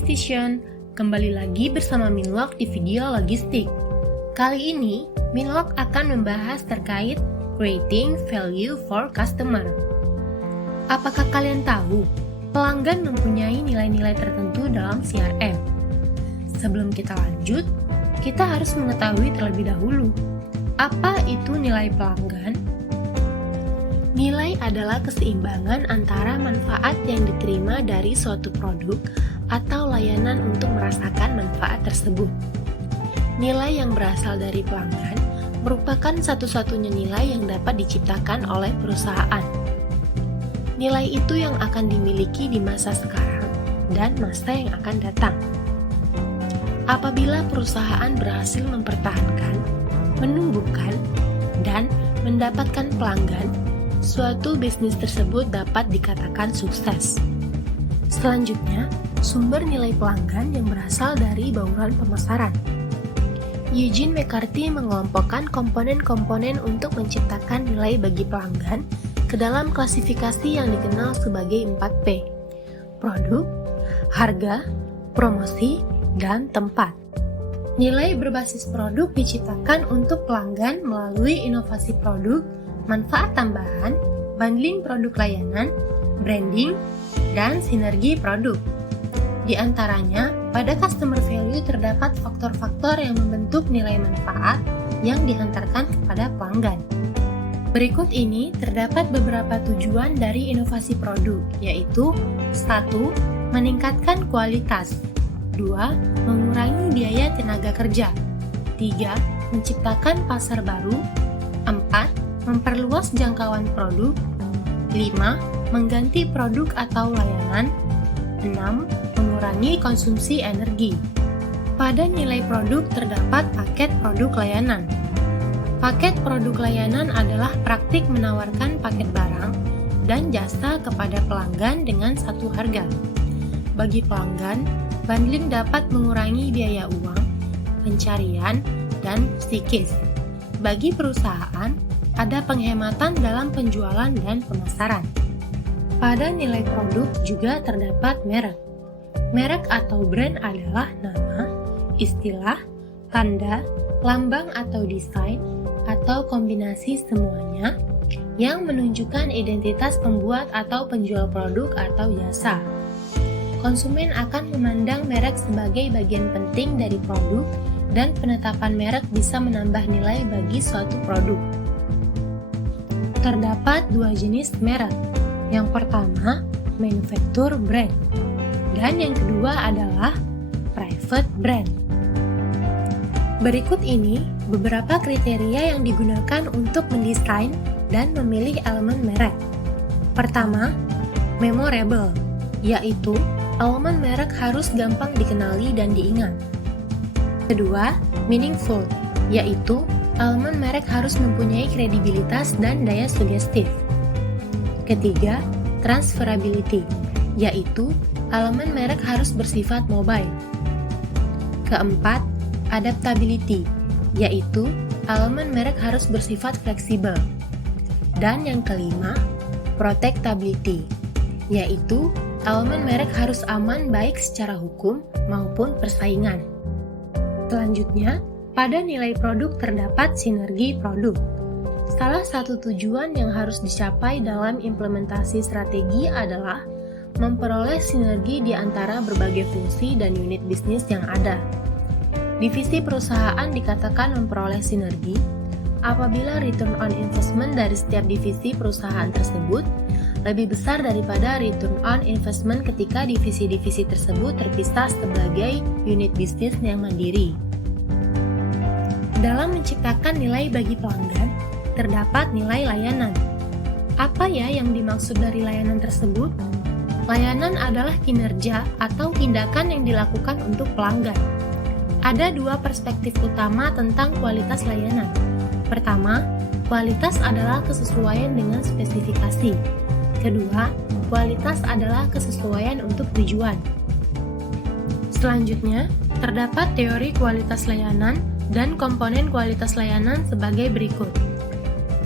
Station, kembali lagi bersama Minlock di video logistik. Kali ini, Minlock akan membahas terkait creating value for customer. Apakah kalian tahu, pelanggan mempunyai nilai-nilai tertentu dalam CRM? Sebelum kita lanjut, kita harus mengetahui terlebih dahulu, apa itu nilai pelanggan? Nilai adalah keseimbangan antara manfaat yang diterima dari suatu produk atau layanan untuk merasakan manfaat tersebut. Nilai yang berasal dari pelanggan merupakan satu-satunya nilai yang dapat diciptakan oleh perusahaan. Nilai itu yang akan dimiliki di masa sekarang dan masa yang akan datang. Apabila perusahaan berhasil mempertahankan, menumbuhkan, dan mendapatkan pelanggan, suatu bisnis tersebut dapat dikatakan sukses. Selanjutnya, sumber nilai pelanggan yang berasal dari bauran pemasaran. Eugene McCarthy mengelompokkan komponen-komponen untuk menciptakan nilai bagi pelanggan ke dalam klasifikasi yang dikenal sebagai 4P: produk, harga, promosi, dan tempat. Nilai berbasis produk diciptakan untuk pelanggan melalui inovasi produk, manfaat tambahan, bundling produk layanan, branding, dan sinergi produk. Di antaranya, pada customer value terdapat faktor-faktor yang membentuk nilai manfaat yang dihantarkan kepada pelanggan. Berikut ini terdapat beberapa tujuan dari inovasi produk, yaitu 1. Meningkatkan kualitas, 2. Mengurangi biaya tenaga kerja, 3. Menciptakan pasar baru, 4. Memperluas jangkauan produk, 5. Mengganti produk atau layanan, 6. Mengurangi konsumsi energi. Pada nilai produk terdapat paket produk layanan. Paket produk layanan adalah praktik menawarkan paket barang dan jasa kepada pelanggan dengan satu harga. Bagi pelanggan, bundling dapat mengurangi biaya uang, pencarian, dan psikis. Bagi perusahaan, ada penghematan dalam penjualan dan pemasaran. Pada nilai produk juga terdapat merek. Merek atau brand adalah nama, istilah, tanda, lambang atau desain, atau kombinasi semuanya yang menunjukkan identitas pembuat atau penjual produk atau jasa. Konsumen akan memandang merek sebagai bagian penting dari produk, dan penetapan merek bisa menambah nilai bagi suatu produk. Terdapat dua jenis merek. Yang pertama, manufacturer brand, dan yang kedua adalah private brand. Berikut ini beberapa kriteria yang digunakan untuk mendesain dan memilih elemen merek. Pertama, memorable, yaitu elemen merek harus gampang dikenali dan diingat. Kedua, meaningful, yaitu elemen merek harus mempunyai kredibilitas dan daya sugestif. Ketiga, transferability, yaitu elemen merek harus bersifat mobile. Keempat, adaptability, yaitu elemen merek harus bersifat fleksibel. Dan yang kelima, protectability, yaitu elemen merek harus aman baik secara hukum maupun persaingan. Selanjutnya, pada nilai produk terdapat sinergi produk. Salah satu tujuan yang harus dicapai dalam implementasi strategi adalah memperoleh sinergi di antara berbagai fungsi dan unit bisnis yang ada. Divisi perusahaan dikatakan memperoleh sinergi apabila return on investment dari setiap divisi perusahaan tersebut lebih besar daripada return on investment ketika divisi-divisi tersebut terpisah sebagai unit bisnis yang mandiri. Dalam menciptakan nilai bagi pelanggan, terdapat nilai layanan. Apa ya yang dimaksud dari layanan tersebut? Layanan adalah kinerja atau tindakan yang dilakukan untuk pelanggan. Ada dua perspektif utama tentang kualitas layanan. Pertama, kualitas adalah kesesuaian dengan spesifikasi. Kedua, kualitas adalah kesesuaian untuk tujuan. Selanjutnya, terdapat teori kualitas layanan dan komponen kualitas layanan sebagai berikut.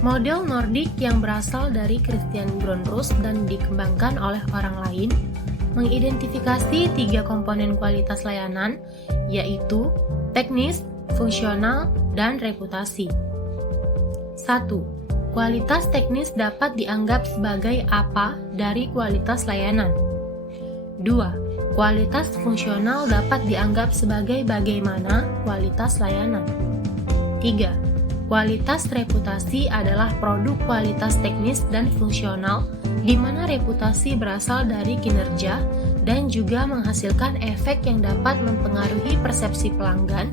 Model Nordik yang berasal dari Christian Grönroos dan dikembangkan oleh orang lain mengidentifikasi 3 komponen kualitas layanan, yaitu teknis, fungsional, dan reputasi. 1. Kualitas teknis dapat dianggap sebagai apa dari kualitas layanan. 2. Kualitas fungsional dapat dianggap sebagai bagaimana kualitas layanan. 3. Kualitas reputasi adalah produk kualitas teknis dan fungsional, di mana reputasi berasal dari kinerja dan juga menghasilkan efek yang dapat mempengaruhi persepsi pelanggan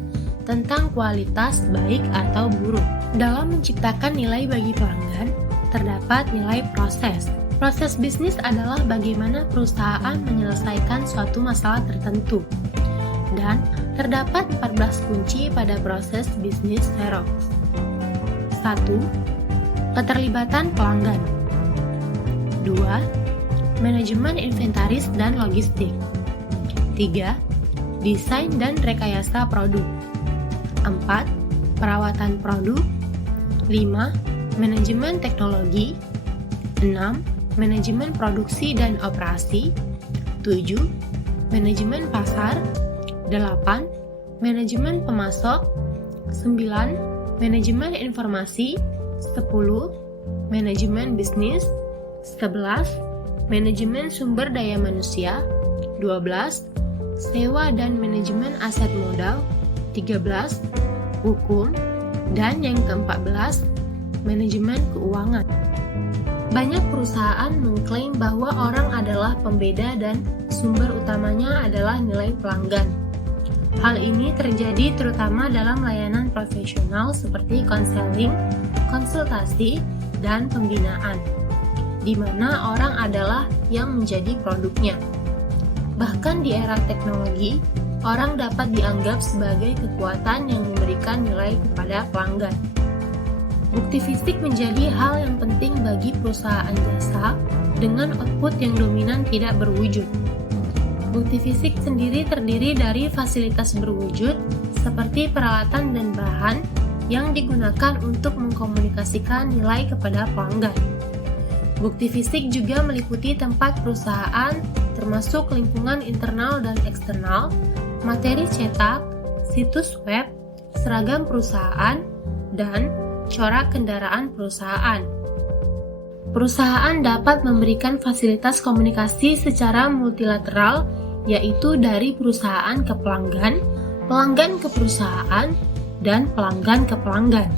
tentang kualitas baik atau buruk. Dalam menciptakan nilai bagi pelanggan, terdapat nilai proses. Proses bisnis adalah bagaimana perusahaan menyelesaikan suatu masalah tertentu. Dan terdapat 14 kunci pada proses bisnis Xerox. 1. Keterlibatan pelanggan. 2. Manajemen inventaris dan logistik. 3. Desain dan rekayasa produk. 4. Perawatan produk. 5. Manajemen teknologi. 6. Manajemen produksi dan operasi. 7. Manajemen pasar. 8. Manajemen pemasok. 9. Manajemen informasi. 10. Manajemen bisnis. 11. Manajemen sumber daya manusia. 12. Sewa dan manajemen aset modal. 13. Hukum. Dan yang ke-14, manajemen keuangan. Banyak perusahaan mengklaim bahwa orang adalah pembeda dan sumber utamanya adalah nilai pelanggan. Hal ini terjadi terutama dalam layanan profesional seperti konseling, konsultasi, dan pembinaan, di mana orang adalah yang menjadi produknya. Bahkan di era teknologi, orang dapat dianggap sebagai kekuatan yang memberikan nilai kepada pelanggan. Bukti fisik menjadi hal yang penting bagi perusahaan jasa dengan output yang dominan tidak berwujud. Bukti fisik sendiri terdiri dari fasilitas berwujud seperti peralatan dan bahan yang digunakan untuk mengkomunikasikan nilai kepada pelanggan. Bukti fisik juga meliputi tempat perusahaan, termasuk lingkungan internal dan eksternal, materi cetak, situs web, seragam perusahaan, dan corak kendaraan perusahaan. Perusahaan dapat memberikan fasilitas komunikasi secara multilateral, yaitu dari perusahaan ke pelanggan, pelanggan ke perusahaan, dan pelanggan ke pelanggan.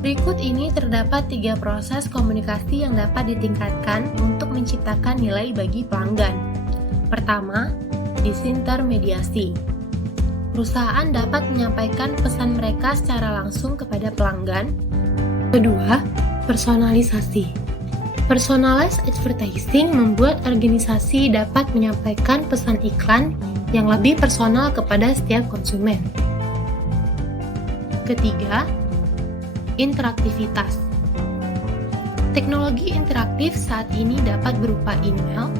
Berikut ini terdapat 3 proses komunikasi yang dapat ditingkatkan untuk menciptakan nilai bagi pelanggan. Pertama, disintermediasi. Perusahaan dapat menyampaikan pesan mereka secara langsung kepada pelanggan. Kedua, personalisasi. Personalized advertising membuat organisasi dapat menyampaikan pesan iklan yang lebih personal kepada setiap konsumen. Ketiga, interaktivitas. Teknologi interaktif saat ini dapat berupa email,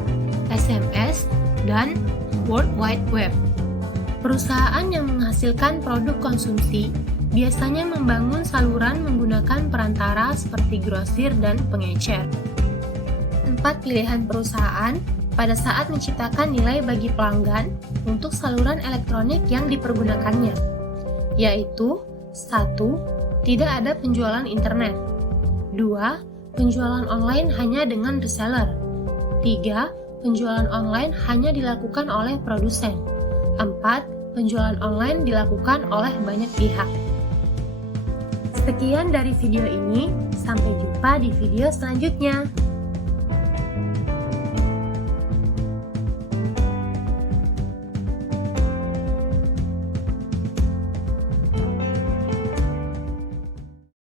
SMS, dan World Wide Web. Perusahaan yang menghasilkan produk konsumsi biasanya membangun saluran menggunakan perantara seperti grosir dan pengecer. 4 pilihan perusahaan pada saat menciptakan nilai bagi pelanggan untuk saluran elektronik yang dipergunakannya, yaitu 1. Tidak ada penjualan internet. 2. Penjualan online hanya dengan reseller. 3. Penjualan online hanya dilakukan oleh produsen. 4. Penjualan online dilakukan oleh banyak pihak. Sekian dari video ini, sampai jumpa di video selanjutnya.